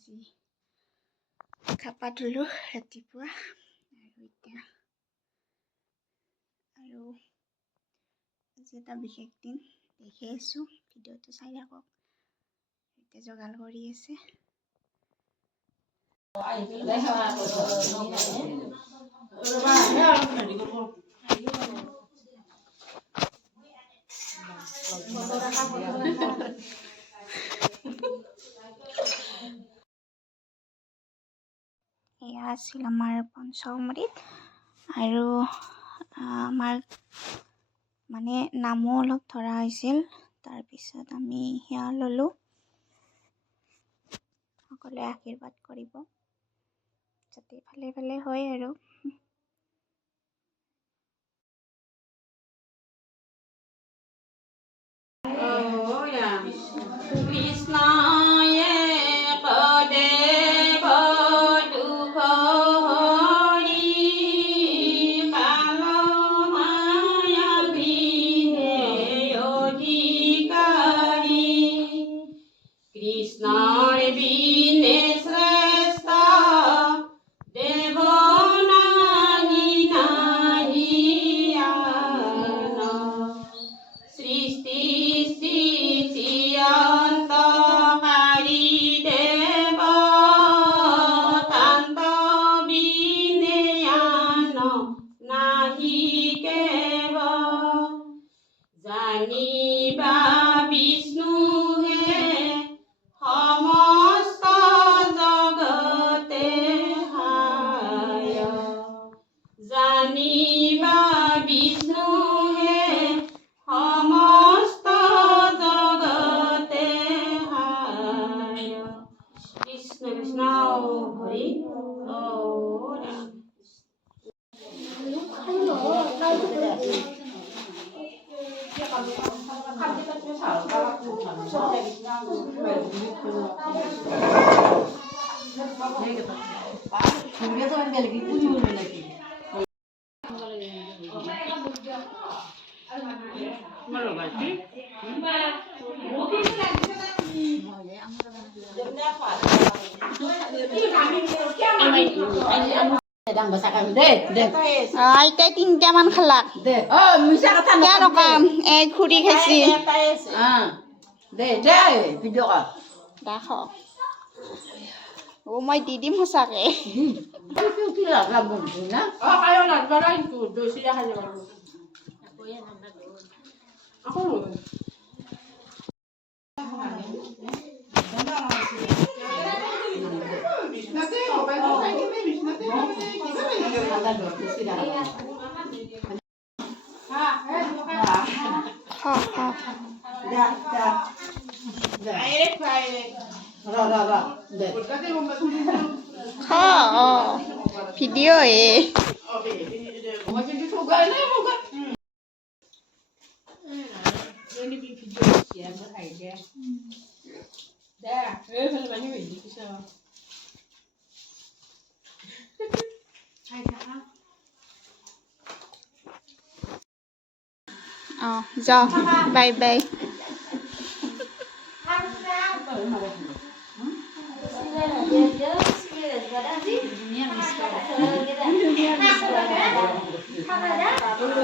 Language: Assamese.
আজি খাপা ধুলোঁ ৰাতিপুৱা আৰু এতিয়া আৰু আজি এটা বিশেষ দিন দেখি আছোঁ ভিডিঅ'টো চাই থাকক এতিয়া যোগাৰ কৰি আছে এয়া আছিল আমাৰ পঞ্চমৃত আৰু আমাৰ মানে নামো অলপ ধৰা হৈছিল। তাৰপিছত আমি সেয়া ল'লোঁ। সকলোৱে আশীৰ্বাদ কৰিব। যাতে ভালে ভালে হয় আৰু। কৃষ্ণয়ে কৃষ্ণার বিন জানি বা বিষ্ণু হে সমস্ত জগতে কৃষ্ণ কৃষ্ণ হরি সঙ্গে হৰি অ ৰাম আইতাই তিনিটামান খালাক কিয় ৰকাম এই খুৰী খাইছি দেখ অ মই দি দিম সঁচাকে 아까는 하 비디오에 öyle bir video yok ya bu haydi. Da öyle beni verdi ki sana. Haydi ha. Ờ, rồi, bye bye. খাওয়া দাওয়া